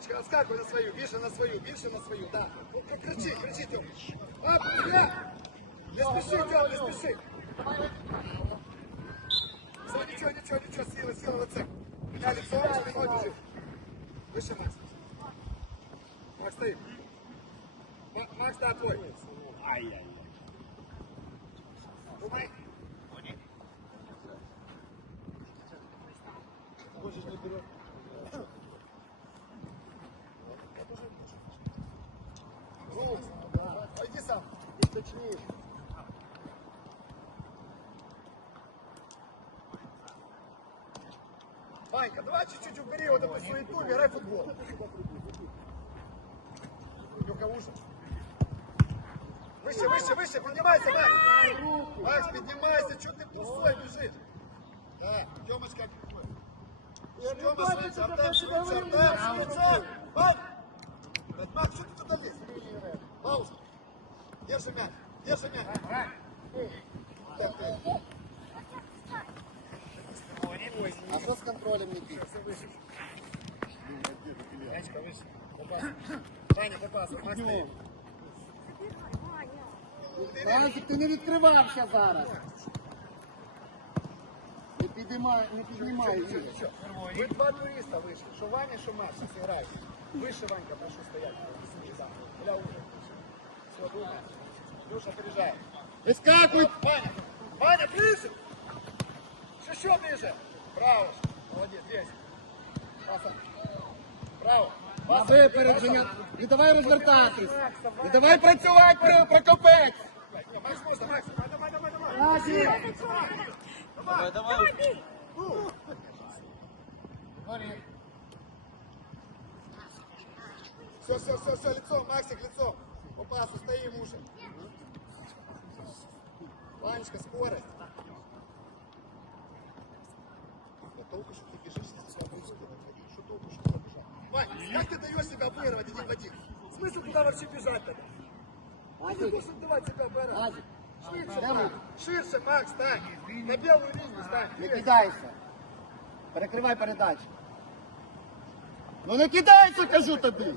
Тьомочка, отскакивай на свою, більше на свою, більше на свою, да. Ну, Кричи, кричи, Тьом. Оп, я! Не спеши, Тьом, не спеши. Все, ничего, ничего, ничего, сила, сила в лице. Меня лицо, спиной бежит. Выше, Макс. Макс, стоит. Ма- Макс, да, твой. Ай-яй. Думай. Рулс, да. Пойди сам. И точнее. Ванька, давай чуть-чуть убери вот эту суету, играй футбол. Люка, ужас. Выше, выше, выше, поднимайся, Макс. Макс, поднимайся, что ты пустой бежишь? Да, Тёмочка. Тёма, швидше, Артем, швидше, Артем, швидше. Вань! Макс, что ты туда лез? Пауза. Держи мяч, держи мяч. Так, ты. А що з контролем не пить? Мяч повыше. Попас. Ваня, попас, Макс стоит. Разик, ти не відкривався зараз. Не піднімай, не піднімай. Ігор. Вы два туриста вышли, что Ваня, что Маша, сыграй. Выше, Ванька, прошу стоять. Да. Бля, уже. Все, думай. Люша, опережай. Вискакуй! Ваня, Ваня, ближе! Еще ближе. Браво. Молодец, весь. Паса. Браво. Випередження. І давай розвертатись. І давай працювати, Про- Прокопець. Макс, можно, Макс. Давай, давай, давай, давай. Давай, давай. Все, все, все, все, лицо, Максик, лицо. Попасу, стоим уши. Ванечка, скорость. Да толку, что ты бежишь, если тебя будет отходить. Что толку, что ты побежал? Вань, как ты даешь себя вырвать один в один? Смысл туда вообще бежать тогда? А ты должен давать себя вырвать. Ширше. Макс. Ширше, Макс, стань. На белую линию стань. не кидайся. Перекривай передачу. Ну не кидайся, кажу тобі.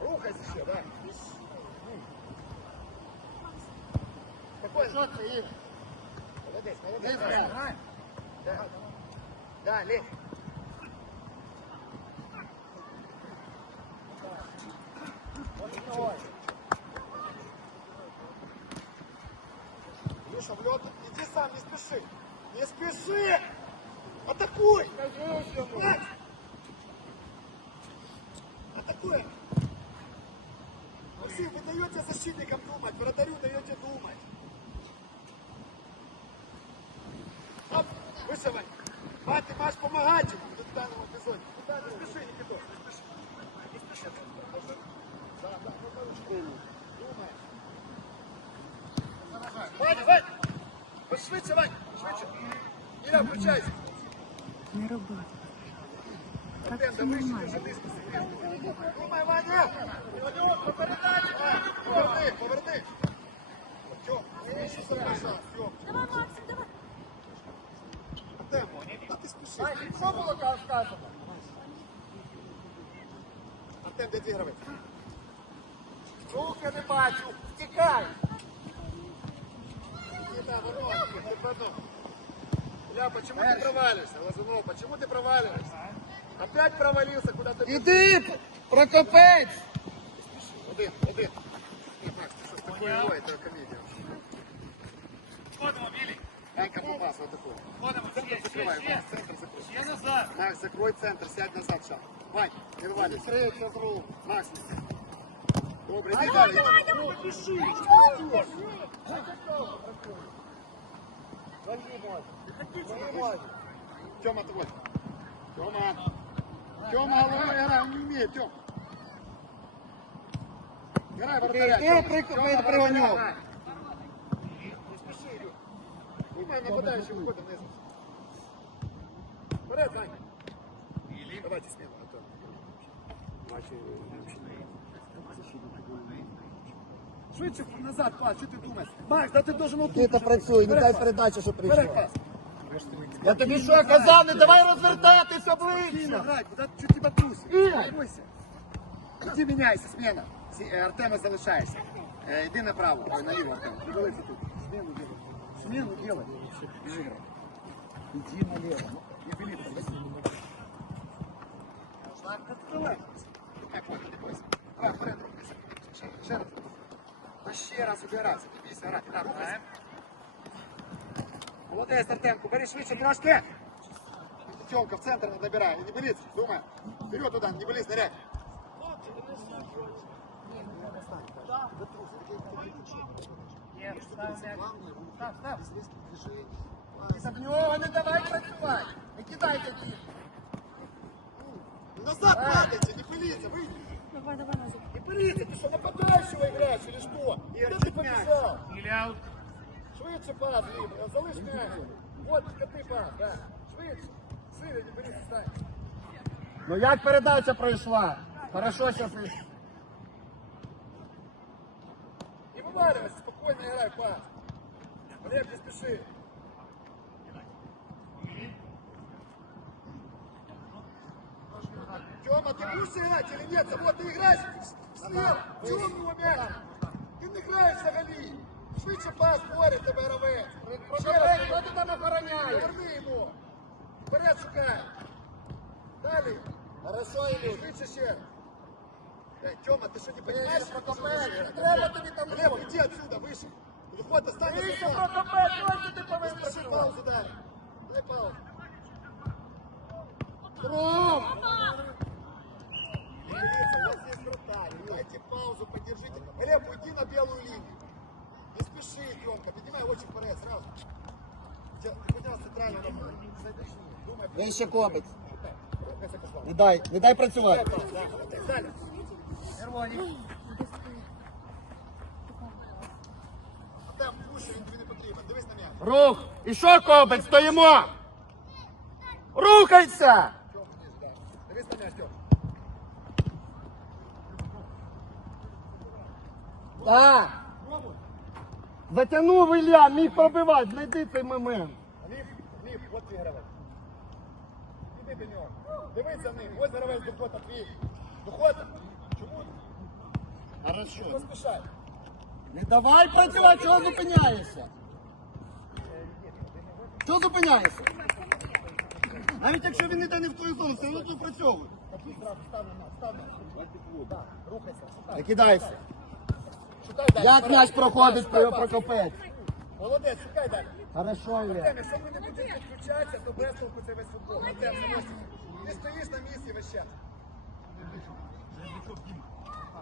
Рухайся еще, да. Спокойно. Це, Ігор? Молодец, молодец. зря. Да, да, лезь. Миша, в лед. Иди сам, не спеши. Не спеши! Атакуй! Макс! Атакуй! Максим, вы даете защитникам думать, вратарю даете думать. Оп, выше, Вань. Вань, ты можешь помогать ему в данном эпизоде. Куда не спеши, Никитос, не спеши. Не спеши. Да, да, ну хорошо. Думай. Ваня, Вань! Вот швидше, Вань, швидше. Ира, включайся. Не роби. Артем, да вище, дуже низько сидиш. Думай, Ваня! По передачі, Вань! Поверни, поверни. Тьом, вище Саша, Тьом. Давай, що було сказано? Артем, де твій гравець? Рух я не бачу. Втікай. Не да, ворот, ты в одном. Бля, почему ты проваливаешься, Лазунов? Почему ты проваливаешься? Опять провалился куда-то. Іди, Прокопець. Один, один. Ні, Макс, ти що з такою ой, Дай-ка попас, вот такой. Центр закрывай. Макс, центр закрой. Макс, закрой центр, сядь назад шаг. Вань, не вываливайся. Третя з рук. Макс, Добре, Ай, иди давай, далі. давай, давай, пиши. Тёма, твой. Тёма. Тёма, головой играй, он не умеет, Тём. Играй, вратаря. Ти Тёма. при- Тёма, при- вратаря, пригонюк. играй. Не спеши, Илюх. Думай, нападающий выходом вниз. Вперед, Ваня. Давайте смену, Антон. Швидше назад, пас, що ти думаєш? Макс, да ти должен отут. Ти то уже. працюй, не Вперед, дай пас. передачу, що Вперед, прийшла. пас. Я тобі що казав, не давай розвертатися обличчя. Грай, куди ти чуть тебе просить? Ігор! Тренуйся. Іди міняйся, смена. Ці- е, Артема залишайся. Е, Йди направо, ой, наліво, Артем. Прибилися тут. Смену делай. Смену делай. Біжи грай. Іди наліво. І Філіп, Открывай. Так, вот, не бойся. Давай, вперед, рухайся. Ще, ще раз. Ну, ще раз убиратися. Не бійся, грати. Так, рухайся. Молодець, Артемку, бери швидше трошки. Тёмка в центр набирай. И не болит, думай. Вперед туда, не болит, снаряд. Об нього не давай працювати. Не кидай тоді. Назад падайте, не пылиться, выйди. Давай, давай, назад. Не пылиться, ты что, нападающего играешь или что? Где ты побежал? Швидше пас, Ліп, залиш м'яч. Вот, коти пас, да. Швидше. Сири, не пылиться, стань. Ну як передача пройшла? Хорошо зараз. Не вываливайся, спокойно играй пас. Глеб, не спеши. Тёма, ты будешь играть или нет? Вот ты играешь слева, темного мяча. Ти не граєш взагалі. Швидше пас, борі тебе ровець. Ще раз, Хто ти там охороняє? Поверни йому. Вперед шукай. Далі. Хорошо, Ілюш. Швидше ще. Е, Тьома, ти що не? Прокопець, не треба тобі там Глеб, иди отсюда, выше. Виходь, остань состав. Прокопець, ось ти повинен працювати. паузу дай. Дай паузу. Не болится, у вас есть вратарь. Дайте паузу, поддержите. Глеб, уйди на белую линию. Не спеши, Тёмка, поднимай очень вперед сразу. Ты копець. рухайся, пошла. Не дай, не дай працювати. Червоні. Там пуши, він тобі не. Дивись на м'яч. Рух! І що, копець, стоїмо? Рухайся! Дивись на м'яч, Тём. Так. Затягнув Ілля, міг пробивати, знайди цей момент. Ліп, ліп, от твій. Іди до нього. Дивись за ним. Ось гравець Духота твій. Духота. Хорошо. Поспішай. Не давай працювати, чого зупиняєшся? Чого зупиняєшся? Навіть якщо він йде не в твою зону, все одно ти працьовує. Рухайся. Не кидайся. Шукай далі. Як м'яч проходить. Прокопець? Молодець, шукай далі. Хорошо. Артем, якщо ми не будемо підключатися, то без толку це весь футбол. Артем, не стоїш на місці весь час.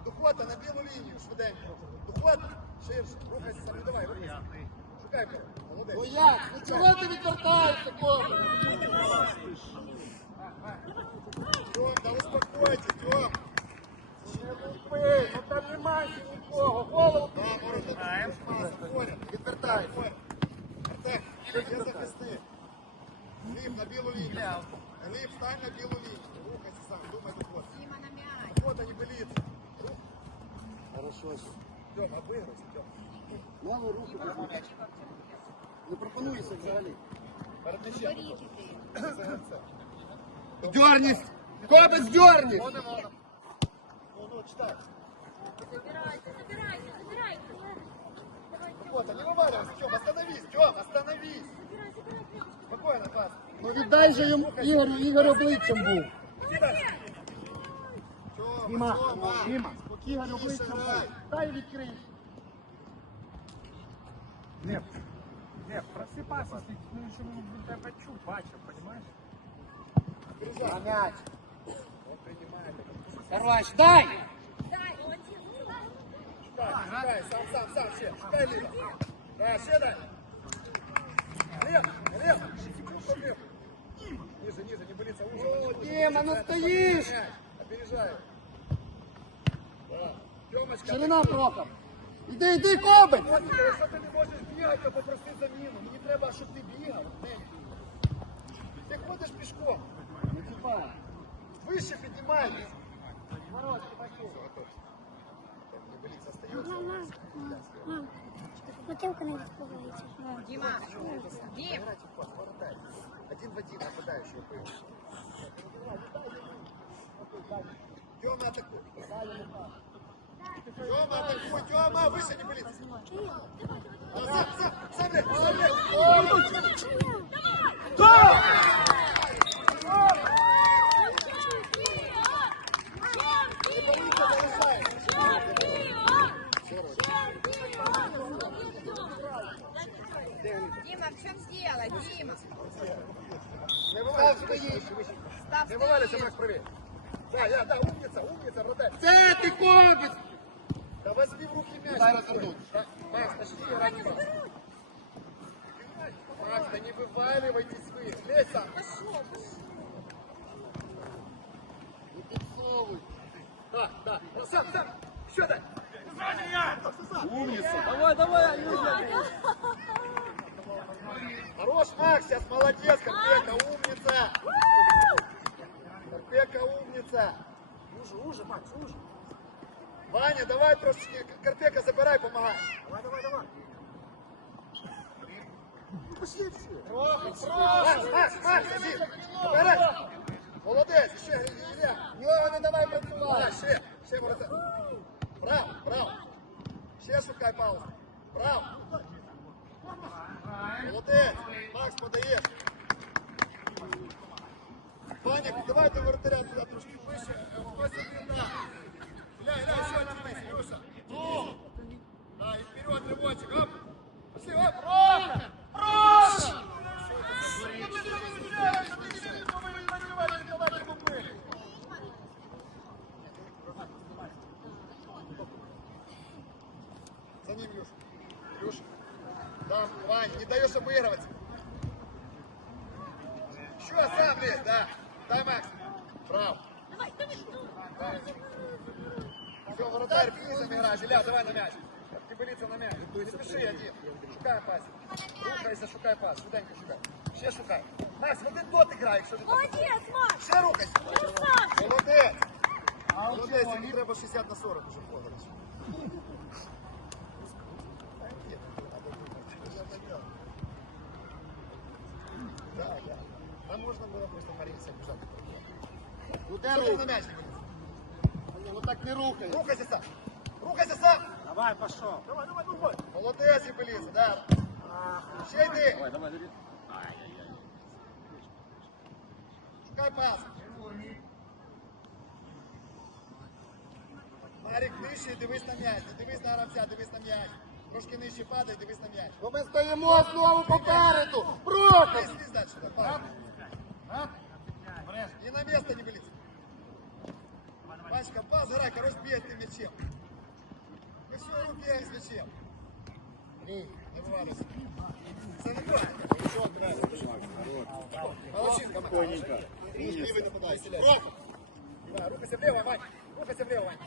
Духота на білу лінію, швиденько. Духота, ширше, рухайся сам, давай, рухайся. Шукай, Петро. Ну як? Ну чого ти відвертаєшся, копець? Тьом, да успокойтесь, Тьом. Ей, ну там немає нікого, голову Да, можна так. Поряд. відвертаєшся. Поряд. Артем, є захисник. Ліп на білу лінію. Ліп, стань на білу лінію. Рухайся сам, думай до ход. Дима на мяч. Хода не болит. Рух. Хорошо. Тьом, обиграйся, Тьом. Мало руки без м'яча. Не пропонується взагалі. Перед м'ячем. Дернись! Копець, дернись! Ну, ну, читай. Забирайся, забирайся, забирайся. Давай, Вот, не вываливайся, Тём, остановись, Тём, остановись. забирай, забирай, девочка. Спокойно, пас. Ну віддай же йому Ігорю, Ігор обличчям був. Тёма, Діма, Тёма. Діма, Ігор Тише обличчям був. грай. Дай відкрий. Нет, нет, просыпайся, если ну, еще не тебя чу, бачу, понимаешь? На м'яч. Он принимает это. Корвач, дай! Дай, молодец. Шукай, шукай, сам, сам, сам, все. Шукай, Лида. Да, все дай. Лев, Лев, секунду, Лев. Ниже, ниже, не болится, О, уже. Дима, ну стоишь! Опережай. Ширина Прохор. Іди, іди! От, Якщо ти не можеш бігати, то попроси заміну. Мені треба, щоб ти бігав. Ти, ходиш пішком. Не чіпай. Вище піднімайся. Мороз, ти мам, бутилка не відкривається. Дима, Дим, Один в один нападающий. Тёма атакуй. Тёма атакуй, Тёма, выше не сам, блядь, сам, блядь. Ой, Дима, в чем дело, Дима? Не вываливайся, выше, выше. Не вываливайся, Макс, правее. Да, я, да, умница, умница, вратарь. Це ти хлопець! Да возьми в руки мяч. Дай. Да, Макс, начни пас. Макс, да не вываливайтесь вы. Лезь сам. Не підсовуй. Да, да. Ну, сам, сам. Еще дай. Умница. Давай, давай, Юля. Хорош, Макс, сейчас молодец, Карпека, умница. Карпека, умница. Уже, уже, Макс, уже. Ваня, давай трошечки, Карпека забирай, помогай. Давай, давай, давай. Пошли все. Макс, Макс, Макс, иди. Забирай. Молодець, ще, Ілля. Не даешь обыгрывать. Еще сам лезь, да. Да, Макс. Браво. Все, вратарь, финишем играешь. Илья, давай на мяч. Кибелица на мяч. Не спеши один. Шукай пас. Рухайся, шукай пас. Швиденько шукай. Ще шукай. Макс, в один дот играй, якщо ти так. Молодец, Макс! Ще рухайся. Молодець. Молодець, тобі треба 60 на 40 уже входиш. Да, да. Там можно было просто Маринса бежать. Куди Что ты на рух? мяч не будешь? Ну так не рухай. Рухайся сам. Рухайся сам. Давай, пошел. Давай, давай, давай. Молодець, Єпеліса, да. Ще йди. Давай, давай, давай. Шукай пас. Марік, нижче, дивись на м'яч. Не дивись на гравця, дивись на м'яч. Трошки нижче падай, дивись на м'яч. Бо ми стоїмо знову попереду. Прохор! Лізь, лізь далі, да, пас. И на место не вылез. Васька, пас, играй, хорош бей ты мячом. И все, руки с мячом. Не вываливайся. Це не правильно. Молодчинка, Спокойненько. Левый нападай, Прохор. Да, рухайся влево, Вань. Рухайся влево, Вань.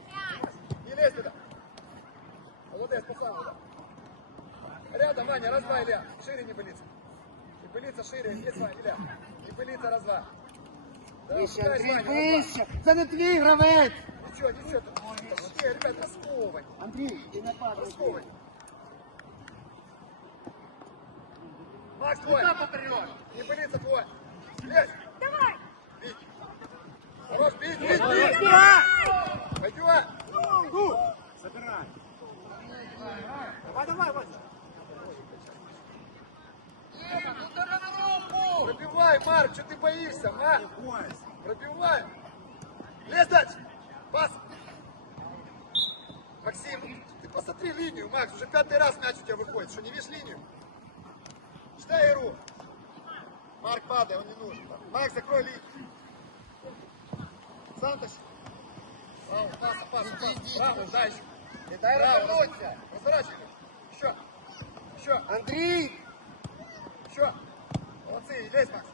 Не лезь туда. Молодец, пацан, туда. Рядом, Ваня, раз-два, Илья. Шире не пылиться. Не пылиться шире, есть, Ваня, Илья. Не пылиться, раз-два. Да, Вище, пускай, Андрій, Ваня, раз-два. вище! Це не твій гравець! Ничего, ничего. Пошли, ребят, расковывай. Андрій, ти не падай. Расковывай. Макс, твой. Куди поперед? Не пылиться твой. Лезь. Давай! Бить. Хорош, бить, бить, бить. Пойдем. Забирай. Давай, давай, Вася. Пробивай, Марк, что ты боишься, Марк? Пробивай. Лезь дальше. Пас. Максим, ты посмотри линию, Макс. Уже пятый раз мяч у тебя выходит. Что, не видишь линию? Читай игру. Марк, падай, он не нужен. Марк, закрой линию. Сантош. Браво, пас, пас, пас. Браво, дальше. Не дай развернуться. Разворачивай. Еще. Еще. Андрій! Еще. Молодцы, лезь, Макс.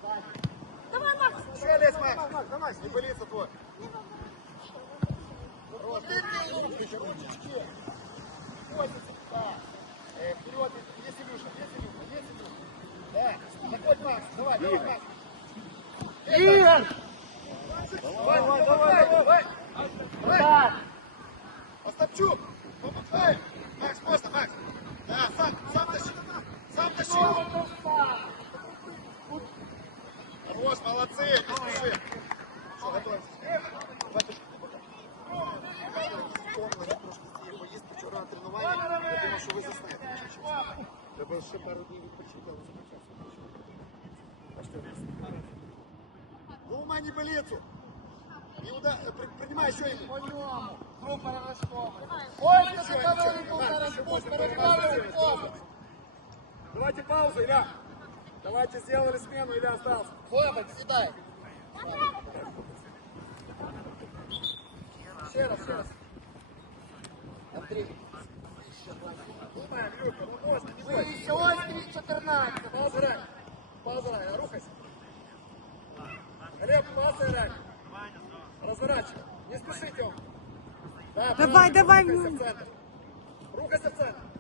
Давай, Макс. Еще лезь, Макс. Давай, давай, не пылиться твой. Ну, ну, ну, вот, ручечки. Ручечки. Да. Э, вперед, есть Илюша, есть Илюша, есть Илюша. Да, заходь, Макс, давай, давай, Макс. Игорь! Давай, давай, давай, давай. Давай. Остапчук, помогай. Макс, просто, Макс. Да, сам, сам тащи. Сам тащи. Вот, молодцы! Все, готовимся. Вспомнили просто цієї поїздки вчора на тренування, хотіла, що ви заснете. Треба ще пару днів відпочити, але започався. Бачите, Ну, мені поліцу! Неуда... Э, принимай еще их. По-любому. Группа Рожкова. Ой, ты говорил, Рожков, Рожков. Давайте паузу, Илья. Давайте сделали смену, Илья остался. Фобок, сідай. Ще раз, ще раз. Андрій. Думаем, Люка, ну можно, не бойся. Вище, ось 14. Пауза, Рак. Пауза, Рак, рухайся. Глеб, пас. Разворачивай. Не спеши, Тём. Да, Давай, давай, Рухайся ну. в центр. Рухайся в центр.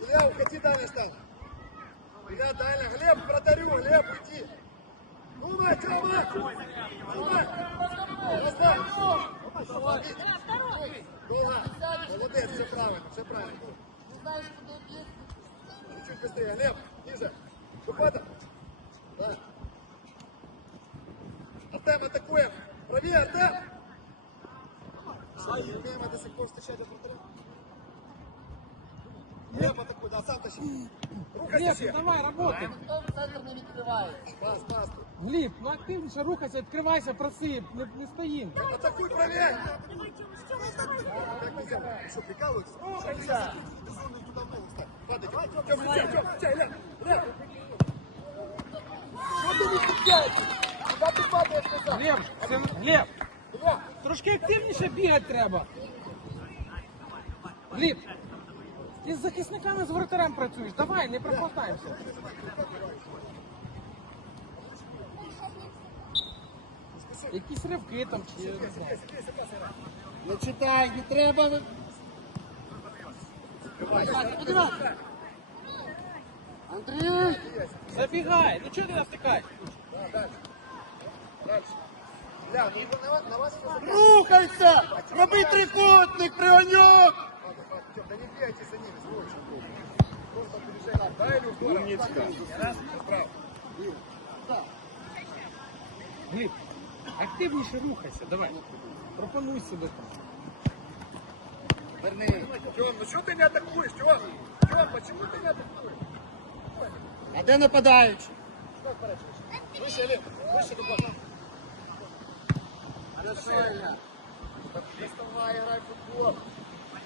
Илья, уходи дальше там. Илья, дальше. Глеб, вратарю, Глеб, уйди. Думай, Тёма! Думай! Поставь! Долга! Молодец, все правильно, все правильно. Чуть-чуть быстрее. Глеб, ниже. Выходом. Да. Артем, атакуем. Правее, Артем! Что, не умеем до сих пор встречать от вратаря? Глеб, атакуй, да, сам тащи. Рука Глеб, тащи. ну давай, работай. Хто в центр не відкриває? Пас, пас. Гліб, ну активніше рухайся, відкривайся, проси, не, не стоїм. Атакуй правее! Как нельзя? Что, прикалываются? Рухайся! Безумный туда в ногу ставь. Падай, давай, Тём, Тём, Тём, Тём, Тём, Лев, Лев. Что ты не цепляешься? Куда ты падаешь назад? Глеб, це, Глеб, Лев, Трошки активніше бігати треба. Гліб, ти з захисниками з воротарем працюєш, давай, не пропускаємося. Якісь ривки там чи не знаю. Не читай, не треба. Андрій! Забігай, ну чого ти нас втикаєш? дальше. Рухайся! Роби трикутник, пригонюк! Тём, да не бегайте за ними, сволочь. Просто переезжай. Дай, Илюх, Умничка. Справа. Гліб, активніше рухайся, давай. Пропонуй себе там. Верни. Тём, ну что ты не атакуешь, Тём? Тём, почему ты не атакуешь? А де нападаючий? Выше, Олег, выше, Дубов. Правильно. Доставай, играй в футбол.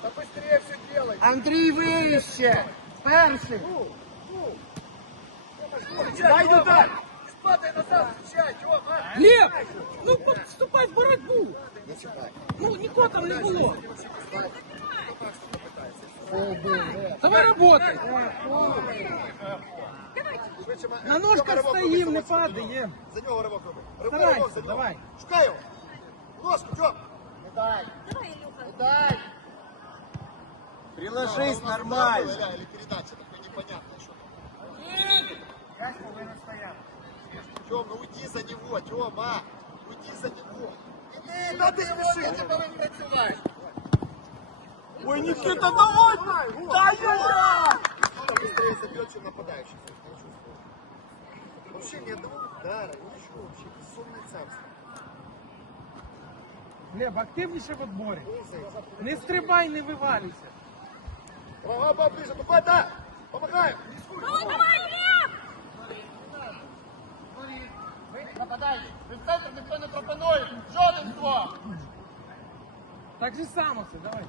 Да быстрее все делай. Андрій вище! Перший! Дай туда! Падай назад, встречай, Тём, а? Глеб, ну вступай в боротьбу. Ну нікого там не було. Давай работай. Швидше, ма- На Тёма, ножках ривок роби, стоїм, не Тёма, падає. За нього ривок роби. Ривок, Старайся, ривок за нього. давай. Шукай його. Ножку, Тём. Дай! Давай, Илюха. Дай! Приложись нас нормально. удар Или передача, такой непонятный что. Тём, ну уйди за него, Тёма. Уйди за него. Иди, да ты спеши. Ти повинен працювати! Ой, Никита, давай! Ай-яй-яй! Кто быстрее забьет, чем нападающий. Вообще ни одного удара, ничего вообще. Безумное царство. Глеб, активніше в отборі. Не стрибай, не вивалюйся. Врага поближе, тупой, да! Помогаем! Нападай! Від центр ніхто не пропонує! Жоден! Так же само все, давай.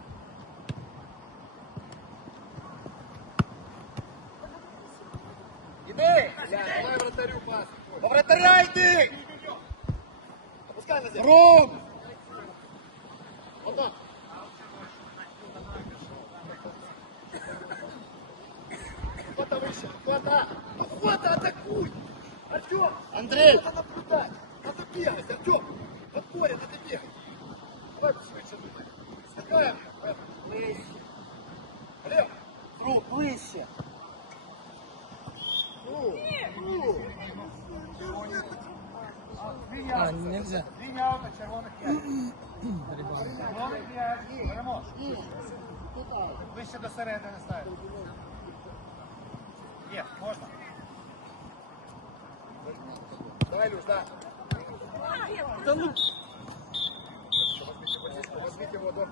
Іди! Давай вратарю пас. До вратаря йди! Опускай на землю. Роб! Вот так. Охвата выше, охвата! Охвата, атакуй! Артем! Андрей! Надо наблюдать! Надо бегать, Артем! В отборе надо бегать! Давай! Вище! Олег! Рук, вище! Ну! Ну! А, нельзя. Лінія аута, червоних п'ять. Номер 5. Перемож. Вище до середини ставити. Є, можна. Давай, Люш, да. Да ну. Возьмите его, да.